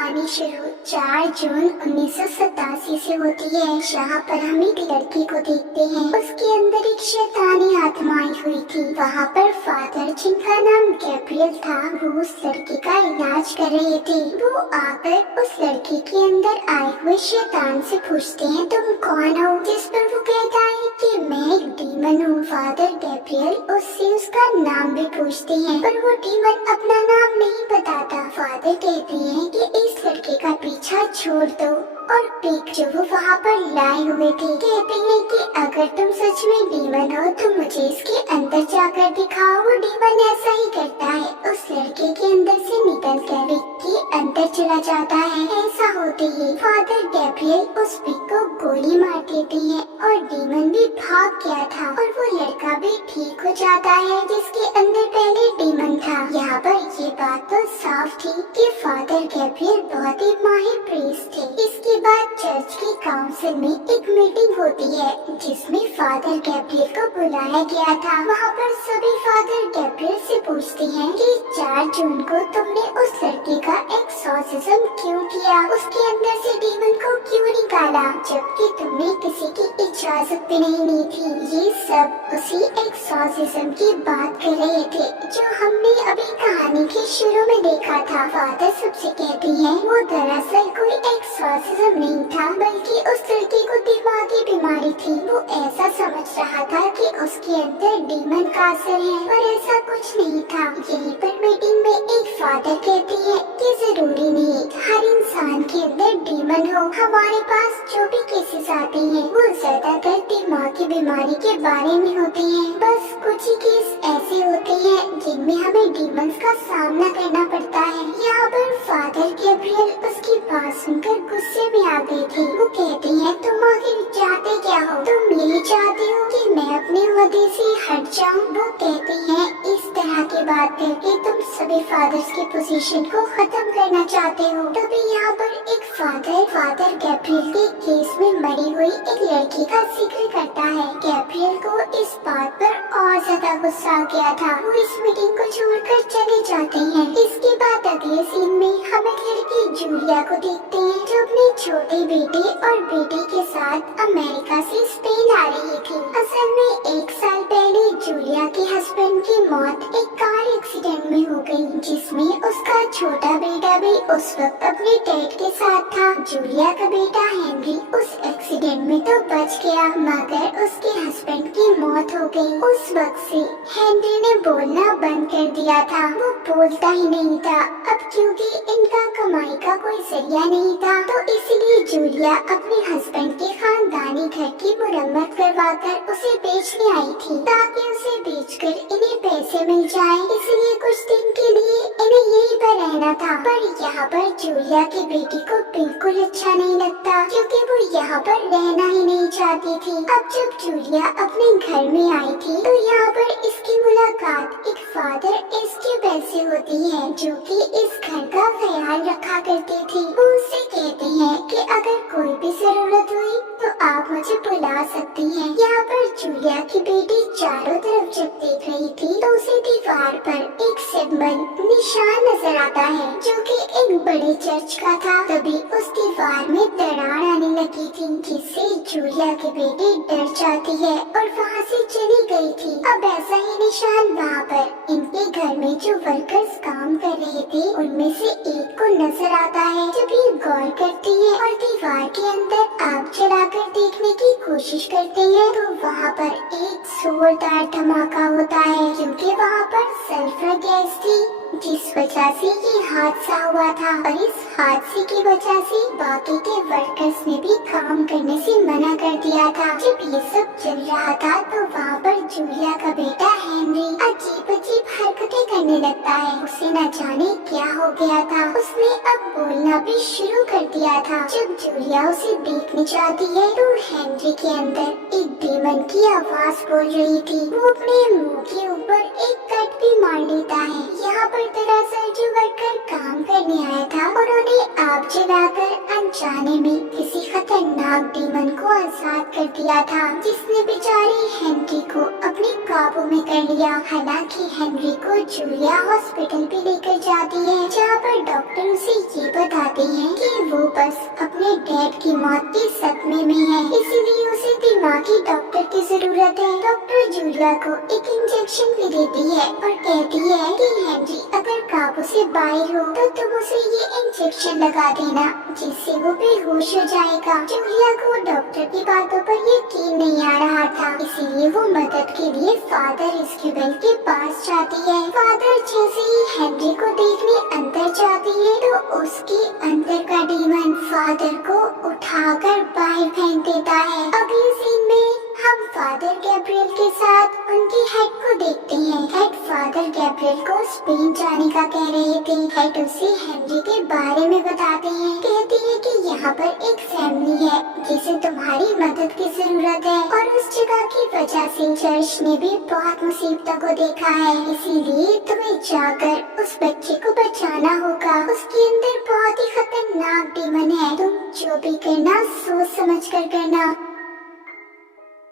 कहानी शुरू 4 जून 1987 से होती है, जहाँ पर हम एक लड़की को देखते हैं। उसके अंदर एक शैतानी आत्मा आई हुई थी। वहाँ पर फादर, जिनका नाम गैब्रियल था, वो उस लड़की का इलाज कर रहे थे। वो आकर उस लड़की के अंदर आए हुए शैतान से पूछते हैं, तुम कौन हो? जिस पर वो कहता है कि मैं एक डीमन हूँ। फादर गैब्रियल उससे उसका नाम भी पूछते हैं, पर वो डीमन अपना नाम नहीं बताता। फादर कहते हैं कि इस लड़के का पीछा छोड़ दो, और पीक जो वो वहाँ पर लाए हुए थे कहते हैं कि अगर तुम सच में डीमन हो तो मुझे इसके अंदर जाकर दिखाओ। वो डीमन ऐसा ही करता है, उस लड़के के अंदर से निकल कर पीक के अंदर चला जाता है। ऐसा होते ही फादर गैब्रियल उस पीक को गोली मार देती है और डीमन भी भाग गया था, और वो लड़का भी ठीक हो जाता है जिसके अंदर पहले डीमन था। यहाँ पर ये बात तो साफ थी कि फादर गैब्रियल बहुत ही माहिर प्रीस्ट थे। इसके बाद चर्च की काउंसिल में एक मीटिंग होती है जिसमें फादर गैब्रियल को बुलाया गया था। वहाँ पर सभी फादर गैब्रियल से पूछते हैं कि 4 जून को तुमने उस लड़की का एक्सॉर्सिज्म क्यों किया, उसके अंदर से डीमन को क्यों निकाला, जबकि तुमने किसी की इजाजत भी नहीं ली थी। ये सब उसी एक्सॉर्सिज्म की बात कर रहे थे जो हमने अभी कहानी के शुरू में देखा था। फादर सबसे कहती है वो दरअसल कोई एक्सॉर्सिज्म नहीं था, बल्कि उस लड़की को दिमागी बीमारी थी। वो ऐसा समझ रहा था कि उसके अंदर डीमन का असर है, पर ऐसा कुछ नहीं था। यहीं पर मीटिंग में एक फादर कहती है कि जरूरी नहीं हर इंसान के अंदर डीमन हो। हमारे पास जो भी केसेस आते हैं वो ज्यादातर दिमागी बीमारी के बारे में होते हैं। बस कुछ ही केस ऐसे होते हैं जिनमें हमें डीमंस का सामना करना पड़ता है। यहाँ पर फादर गैब्रियल उसकी बात सुनकर गुस्से में आ गई थी। वो कहती है तुम आखिर चाहते क्या हो? तुम यही चाहते हो कि मैं अपने ओहदे से हट जाऊं? वो कहती है इस तरह की बात करके तुम सभी फादर्स की पोजीशन को खत्म करना चाहते हो। तभी यहाँ पर एक फादर गैब्रियल के केस में मरी हुई एक लड़की का जिक्र करता है। गैब्रियल को इस बात पर और ज्यादा गुस्सा आ गया था। वो इस मीटिंग को छोड़कर चले जाते हैं। इसके बाद अगले सीन में हम एक लड़की जूलिया को देखते हैं जो अपने छोटे बेटे और बेटी के साथ अमेरिका से स्पेन आ रही थी। असल में 1 साल पहले जूलिया के हस्बैंड की मौत एक कार एक्सीडेंट में हो गई, जिसमें उसका छोटा बेटा भी उस वक्त अपने डैड के साथ था। जूलिया का बेटा हेनरी उस एक्सीडेंट में तो बच गया, मगर उसके हस्बैंड की मौत हो गई। उस वक्त से हेनरी ने बोलना बंद कर दिया था, वो बोलता ही नहीं था। अब क्योंकि इनका कमाई का कोई जरिया नहीं था, तो इसलिए जूलिया अपने हस्बैंड के खानदानी घर की मुरम्मत करवाकर उसे बेचने आई थी, ताकि उसे बेचकर इन्हें पैसे मिल जाए। इसलिए कुछ दिन के लिए इन्हें यहीं पर रहना था। पर यहाँ पर जूलिया की बेटी को बिल्कुल अच्छा नहीं लगता, क्योंकि वो यहाँ पर रहना ही नहीं चाहती थी। अब जब जूलिया अपने घर में आई थी तो यहाँ पर इसकी मुलाकात एक फादर एस्टेबल से होती है, जो कि इस घर का ख्याल रखा करते थे। वो उससे कहते हैं कि अगर कोई भी जरूरत हुई तो आप मुझे बुला सकती हैं। यहाँ पर जूलिया की बेटी चारों तरफ जब देख रही थी तो उसे दीवार पर एक सिंबल निशान नजर आता है, जो कि एक बड़े चर्च का था। तभी उस दीवार में दरार आने लगी थी, जिससे जूलिया की बेटी डर जाती है और वहाँ से चली गई थी। अब ऐसा ही निशान वहाँ पर इनके घर में जो वर्कर्स काम कर रहे थे उनमें से एक को नजर आता है। जब ये गौर करती है और दीवार के अंदर आग जलाकर देखने की कोशिश करते हैं तो वहाँ पर एक जोरदार धमाका होता है, क्योंकि वहाँ पर सल्फर गैस थी, जिस वजह से ये हादसा हुआ था। और इस हादसे की वजह से बाकी के वर्कर्स ने भी काम करने से मना कर दिया था। जब ये सब चल रहा था तो वहाँ पर जूलिया का बेटा हेनरी अजीब अजीब हरकतें करने लगता है। उसे न जाने क्या हो गया था, उसने अब बोलना भी शुरू कर दिया था। जब जूलिया उसे देखने जाती है तो हेनरी के अंदर एक डीमन की आवाज बोल रही थी। वो अपने मुंह के ऊपर एक कट भी मार लेता है। यहाँ पर दरअसल जो वर्कर काम करने आया था उन्होंने आग जलाकर अनजाने में किसी खतरनाक डीमन को आजाद कर दिया था, जिसने बेचारे हेनरी को अपने काबू में कर लिया। हालांकि हेनरी को जूलिया हॉस्पिटल भी लेकर जाती है, जहाँ पर डॉक्टर उसे ये बताते हैं कि वो बस अपने डैड की मौत के सदमे में है, इसीलिए उसे दिमागी डॉक्टर की जरूरत है। डॉक्टर जूलिया को एक इंजेक्शन भी देती है और कहती है कि हेनरी अगर काबू से बाहर हो तो तुम उसे ये इंजेक्शन लगा देना, जिससे वो बेहोश हो जाएगा। जूलिया को डॉक्टर की बातों पर यकीन नहीं आ रहा था, इसीलिए वो मदद के लिए फादर एस्क्यूबेल के पास जाती है। फादर जैसे ही हेनरी को देखने अंदर जाती है तो उसके अंदर का डीमन फादर को उठाकर बाहर फेंक देता है। अगले सीन में हम फादर गैब्रियल के साथ उनकी हेड को देखते हैं। हेड फादर गैब्रियल को स्पेन जाने का कह रहे थे। हेड उसे हेनरी के बारे में बताते हैं, कहती है कि यहाँ पर एक फैमिली है जिसे तुम्हारी मदद की जरूरत है, और उस जगह की वजह से चर्च ने भी बहुत मुसीबतों को देखा है, इसीलिए तुम्हें जाकर उस बच्चे को बचाना होगा। उसके अंदर बहुत ही खतरनाक डीमन है, तुम जो भी करना सोच समझ कर करना।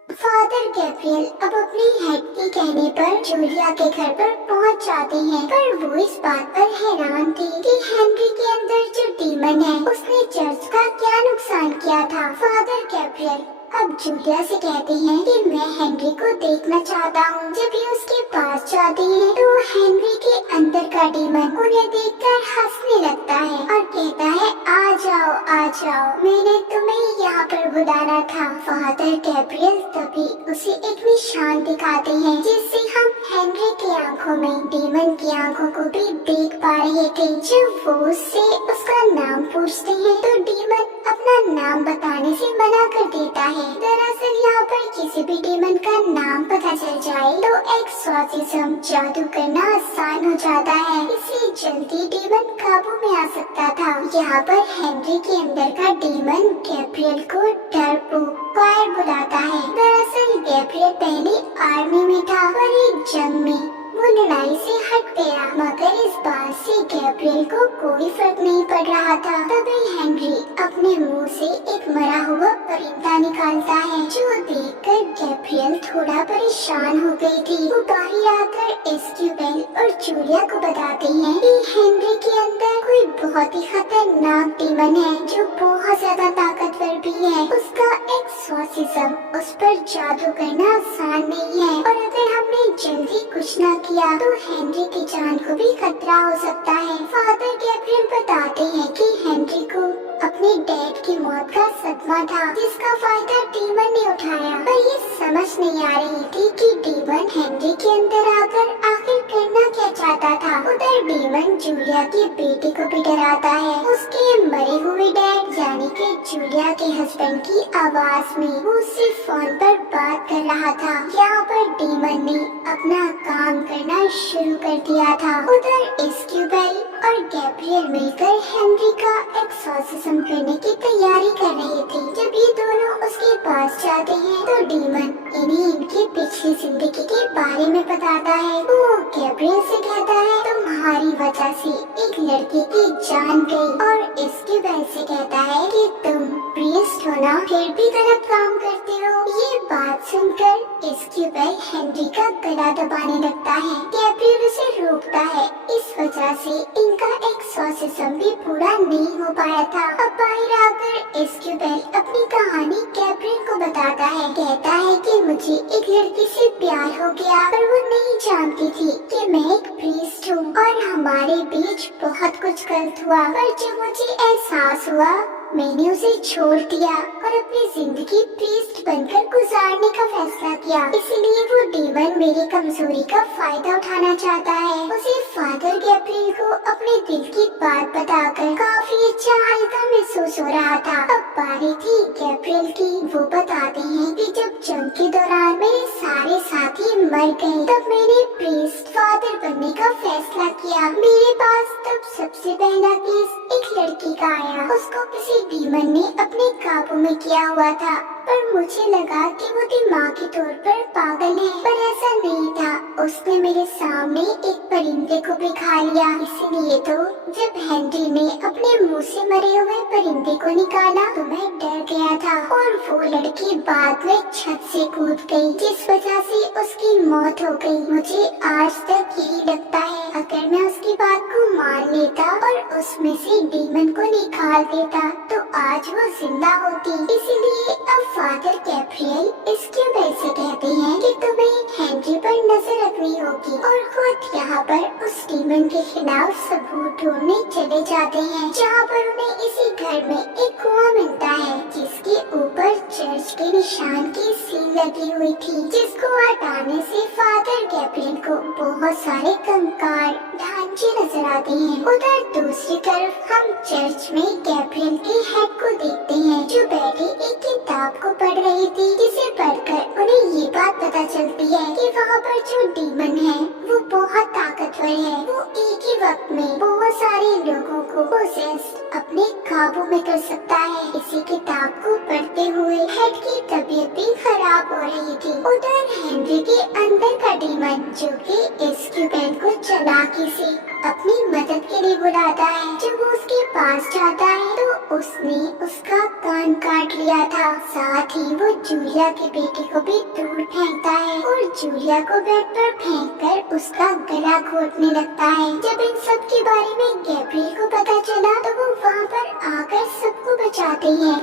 फादर गैब्रियल अब अपनी हेड के कहने पर जूलिया के घर पर पहुंच जाते हैं, पर वो इस बात पर हैरान थी कि हेनरी के अंदर जो डीमन है उसने चर्च का क्या नुकसान किया था। फादर गैब्रियल अब जूलिया से कहते हैं कि मैं हेनरी को देखना चाहता हूँ। जब ये उसके पास जाते हैं तो हेनरी के अंदर का डीमन उन्हें देखकर हंसने लगता है और कहता है आ जाओ, मैंने तुम्हें यहाँ पर बुलाना था। फादर गैब्रियल तभी उसे एक निशान दिखाते हैं, जिससे हम हेनरी की आंखों में डीमन की आंखों को भी देख पा रहे थे। जब वो उससे उसका नाम पूछते हैं तो डीमन अपना नाम बताने से मना कर देता है। दरअसल यहाँ पर किसी भी डीमन का नाम पता चल जाए तो एक्सॉर्सिज्म जादू करना आसान हो जाता है, इसलिए जल्दी डीमन काबू में आ सकता था। यहाँ पर हेनरी के अंदर का डीमन गैब्रियल को डरपोक फायर बुलाता है। दरअसल गैब्रियल पहले आर्मी में था पर एक जंग में वो लड़ाई से हट गया, मगर इस बात से गैब्रियल को कोई फर्क नहीं पड़ रहा था। तभी हेनरी अपने मुंह से एक मरा हुआ परिंदा निकालता है, जो देखकर गैब्रियल थोड़ा परेशान हो गई थी। वो बाहर आकर एस्क्यूबेल और जूलिया को बताते हैं कि हेनरी के अंदर कोई बहुत ही खतरनाक डीमन है जो बहुत ज्यादा ताकतवर भी है। उसका एक्सॉर्सिज्म उस पर जादू करना आसान नहीं है, और अगर हमने जल्दी कुछ न किया तो हेनरी की जान को भी खतरा हो सकता है। फादर गैब्रियल बताते हैं कि हेनरी को अपने डैड की मौत का सदमा था, जिसका फायदा डीमन ने उठाया, पर ये समझ नहीं आ रही थी कि डीमन हेनरी के अंदर आकर आखिर करना क्या चाहता था। उधर डीमन जूलिया की बेटी को भी डराता है। उसके मरे हुए डैड यानी कि जूलिया के हस्बैंड की आवाज में वो उससे फोन पर बात कर रहा था। यहाँ पर डीमन ने अपना काम करना शुरू कर दिया था। उधर एस्क्यूबेल और गैब्रियल मिलकर हेनरी का एक्सॉर्सिज्म करने की तैयारी कर रहे थे। जब ये दोनों उसके पास जाते हैं तो डीमन इन्हें इनकी पिछली जिंदगी के बारे में बताता है। वो गैब्रियल से कहता है तुम्हारी वजह से एक लड़की की जान गई, और एस्क्यूबेल से कहता है कि तुम प्रीस्ट हो ना, फिर भी गलत काम करते हो। ये बात सुनकर एस्क्यूबेल हेनरी का गला दबाने लगता है। गैब्रियल उसे रोकता है, इस वजह से इनका एक्सॉर्सिज्म भी पूरा नहीं हो पाया था। अब बाहर आकर एस्क्यूबेल अपनी कहानी गैब्रियल को बताता है। कहता है कि मुझे एक लड़की से प्यार हो गया, पर वो नहीं जानती थी कि मैं एक प्रीस्ट हूँ और हमारे बीच बहुत कुछ गलत हुआ, पर जब मुझे एहसास हुआ मैंने उसे छोड़ दिया और अपनी जिंदगी प्रीस्ट बनकर गुजारने का फैसला किया। इसलिए वो डीमन मेरी कमजोरी का फायदा उठाना चाहता है। उसे फादर गैब्रियल को अपने दिल की बात बताकर काफी अच्छा हल्का महसूस हो रहा था। अब बारी थी गैब्रियल की। वो बताते हैं कि जब जंग के दौरान मेरे सारे साथी मर गए, तब मैंने प्रीस्ट फादर बनने का फैसला किया। मेरे पास तब सबसे पहला केस एक लड़की का आया। उसको किसी डीमन ने अपने काबू में किया हुआ था, पर मुझे लगा कि वो दिमागी तौर पर पागल है, पर ऐसा नहीं था। उसने मेरे सामने एक परिंदे को भी खा लिया। इसलिए तो जब हेनरी ने अपने मुंह से मरे हुए परिंदे को निकाला तो मैं डर गया था और वो लड़की बाद में छत से कूद गई, जिस वजह से उसकी मौत हो गई। मुझे आज तक यही लगता है, अगर मैं उसकी बात को मान लेता और उसमें से डीमन को निकाल देता तो आज वो जिंदा होती। इसीलिए अब फादर गैब्रियल इसके वैसे कहते हैं कि तुम्हें हेनरी पर नजर रखनी होगी और खुद यहाँ पर उस डीमन के खिलाफ सबूत ढूंढने चले जाते हैं, जहाँ पर उन्हें इसी घर में एक कुआं मिलता है जिसके ऊपर चर्च के निशान की सील लगी हुई थी, जिसको हटाने से फादर गैब्रियल को बहुत सारे कंकाल ढांचे नजर आते हैं। उधर दूसरी तरफ हम चर्च में गैब्रियल के हेड को देखते हैं, जो बैठी एक किताब को पढ़ रही थी, जिसे पढ़कर उन्हें ये बात पता चलती है कि वहाँ पर जो डीमन है वो बहुत ताकतवर है। वो एक ही वक्त में बहुत सारे लोगों को पोसेस्ड अपने काबू में कर सकता है। इसी किताब को पढ़ते हुए हेड की तबीयत भी खराब हो रही थी। उधर हेनरी के अंदर का डीमन, जो कि एस्क्यूबेल को चालाकी से अपनी मदद के लिए बुलाता है, जब वो उसके पास जाता है तो उसने उसका कान काट लिया था। साथ ही वो जूलिया के बेटे को भी दूर फेंकता है और जूलिया को बेड पर फेंककर उसका गला घोटने लगता है। जब इन सब के बारे में गैब्रियल को पता चला तो वो वहाँ पर आकर सबको बचाते हैं।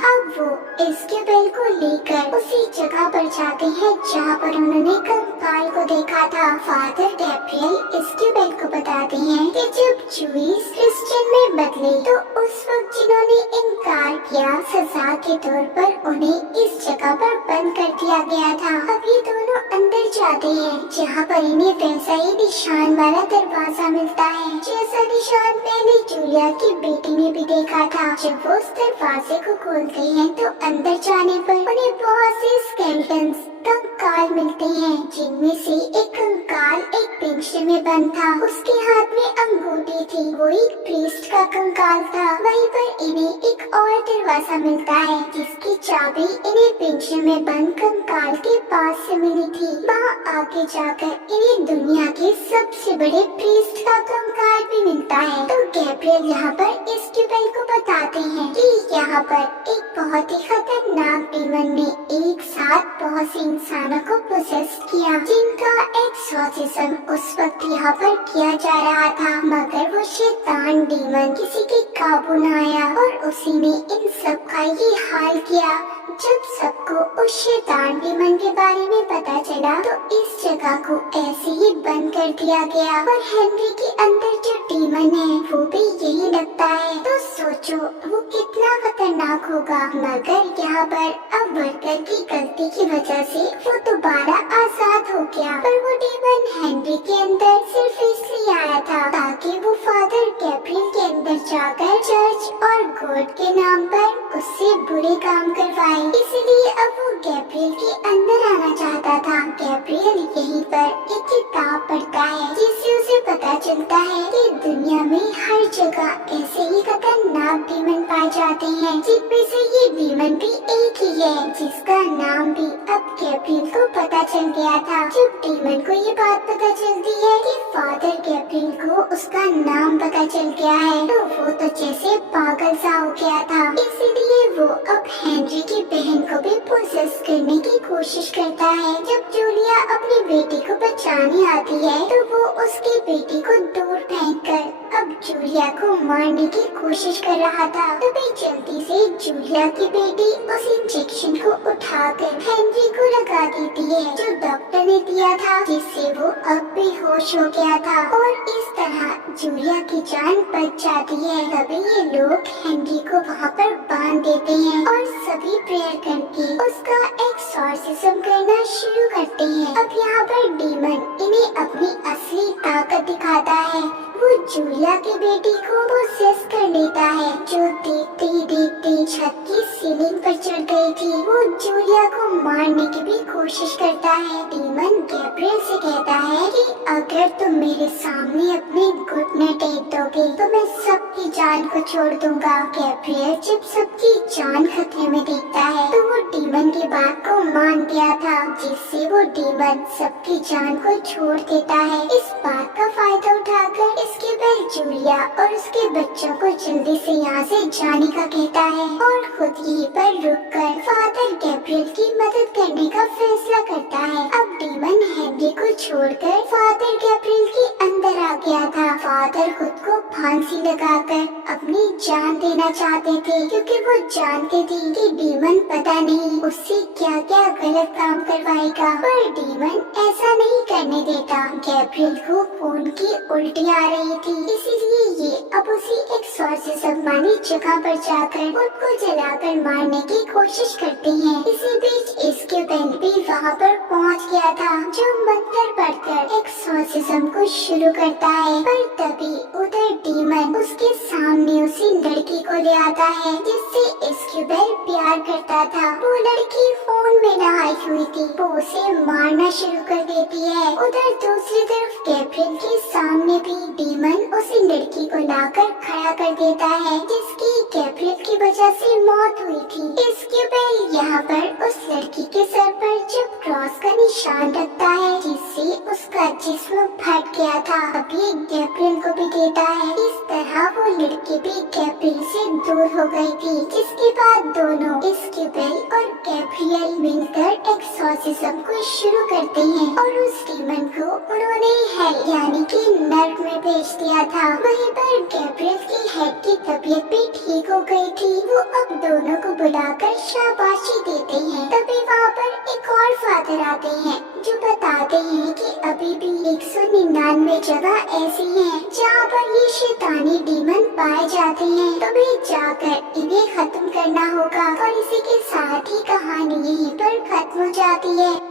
अब वो एस्क्यूबेल को लेकर उसी जगह पर जाते हैं जहाँ पर उन्होंने कंकाल को देखा था। फादर गैब्रियल एस्क्यूबेल को बताते हैं कि जब जूइस क्रिश्चियन में बदले तो उस वक्त जिन्होंने इनकार किया, सजा के तौर पर उन्हें इस जगह पर बंद कर दिया गया था। अब ये दोनों अंदर जाते हैं जहाँ पर इन्हें वैसा ही निशान वाला दरवाजा मिलता है, जैसा निशान पहले जूलिया की बेटी ने भी देखा था। जब वो उस दरवाजे को खोलते हैं तो अंदर जाने पर उन्हें बहुत से स्केलेटन्स कंकाल मिलते हैं, जिनमें से एक कंकाल एक पिंजरे में बंद था। उसके हाथ में अंगूठी थी, वो एक प्रीस्ट का कंकाल था। वहीं पर इन्हें एक और दरवाजा मिलता है जिसकी चाबी इन्हें पिंजरे में बंद कंकाल के पास से मिली थी। वहाँ आगे जाकर इन्हें दुनिया के सबसे बड़े प्रीस्ट का कंकाल भी मिलता है। तो गैब्रियल यहाँ पर एस्क्यूबेल को बताते हैं कि यहाँ पर एक बहुत ही खतरनाक डीमन ने एक साथ बहुत से इंसानों को पोसेस किया, जिनका एक्सोर्सिज्म उस वक्त यहाँ पर किया जा रहा था। मगर वो शैतान डीमन किसी के काबू न आया और उसी ने इन सब का ये हाल किया। जब सबको उस शैतान डीमन के बारे में पता चला तो इस जगह को ऐसे ही बंद कर दिया गया और हेनरी के अंदर जो डीमन है वो भी यही लगता है। तो सोचो वो कितना खतरनाक होगा। मगर यहाँ पर अब वर्कर की गलती की वजह से वो दोबारा आजाद हो गया, पर वो डीमन हेनरी के अंदर सिर्फ इसलिए आया था ताकि वो फादर गैब्रियल के अंदर जाकर चर्च और गॉड के नाम पर उससे बुरे काम करवाए। इसलिए अब वो गैब्रियल के अंदर आना चाहता था। गैब्रियल यहीं पर एक किताब पढ़ता है जिससे उसे पता चलता है कि दुनिया में हर जगह ऐसे ही खतरनाक डीमन पाए जाते हैं, जिनमें से ये डीमन भी एक ही है जिसका नाम भी अब गैब्रियल को पता चल गया था। जब डीमन को ये बात पता चलती है कि फादर गैब्रियल को उसका नाम पता चल गया है तो वो तो जैसे पागल सा हो गया था। इसीलिए वो अब हेनरी की बहन को भी पोसेस करने की कोशिश करता है। जब जूलिया अपनी बेटी को बचाने आती है तो वो उसकी बेटी को दूर फेंककर अब जूलिया को मारने की कोशिश कर रहा था। तभी जल्दी से जूलिया की बेटी उस इंजेक्शन को उठाकर हेनरी को लगा देती है जो डॉक्टर ने दिया था, जिससे वो अब बेहोश हो गया था और इस तरह जूलिया की जान बच जाती है। तभी ये लोग हेनरी को वहाँ पर बांध देते हैं और सभी प्रेयर करके उसका एक्सोर्सिज्म करना शुरू करते हैं। अब यहाँ पर डीमन इन्हें अपनी असली ताकत दिखाता है। वो जूलिया की बेटी को पोसेस कर लेता है, जो देखते ही देखते छत की सीलिंग पर चढ़ गई थी। वो जूलिया को मारने की भी कोशिश करता है। डीमन गैब्रियल से कहता है कि अगर तुम मेरे सामने अपने घुटने टेक दोगे तो मैं सबकी जान को छोड़ दूंगा। गैब्रियल जब सबकी जान खतरे में देखता है तो वो डीमन की बात को मान गया था, जिससे वो डीमन सबकी जान को छोड़ देता है। इस बात का फायदा उठाकर इसके बेल जूलिया और उसके बच्चों को जल्दी से यहाँ से जाने का कहता है और खुद यहीं पर रुककर फादर गैब्रियल की मदद करने का फैसला करता है। अब डीमन हेनरी को छोड़कर फादर गैब्रियल के अंदर आ गया था। फादर खुद को फांसी लगाकर अपनी जान देना चाहते थे, क्योंकि वो जानते थे कि डीमन पता नहीं उससे क्या क्या गलत काम करवाएगा, पर डीमन ऐसा नहीं करने देता। गैब्रियल को खून की उल्टी आ रही थी, इसीलिए ये अब उसी एक्सॉर्सिज्म वाली जगह पर जाकर खुद को जलाकर मारने की कोशिश करते हैं। इसी बीच इस्क्यूबेल भी वहाँ पर पहुँच गया था, जो मंत्र पढ़कर एक्सॉर्सिज्म को शुरू करता है। पर तभी उधर डीमन उसके सामने उसी लड़की को ले आता है जिससे इस्क्यूबेल प्यार करता था। वो लड़की फोन में नहाई हुई थी, वो उसे मारना शुरू कर देती है। उधर दूसरी तरफ गैब्रियल के सामने भी डीमन उसी लड़की को लाकर खड़ा कर देता है, जिसकी गैब्रियल की वजह से मौत हुई थी। इस्क्यूबेल यहाँ पर उस लड़की के सर पर जब क्रॉस का निशान रखता है, जिससे उसका जिस्म फट गया था, अभी गैब्रियल को भी देता है। इस तरह वो लड़की भी गैब्रियल से दूर हो गई थी, जिसके बाद दोनों इस्क्यूबेल और गैब्रियल मिलकर एक्सॉर्सिज्म को शुरू करते हैं और उस डीमन को उन्होंने हेल यानी कि नर्क में भेज दिया था। वहीं पर गैब्रियल की हेड की तबीयत भी ठीक हो गई थी। वो अब दोनों को बुलाकर शाबाशी देते हैं। तभी वहाँ पर एक और फादर आते हैं, जो बताते हैं कि अभी भी 199 जगह ऐसी हैं जहाँ पर ये शैतानी डीमन पाए जाते हैं। तुम्हें जाकर इन्हें खत्म करना होगा। और इसी के साथ ही कहानी यहीं पर खत्म हो जाती है।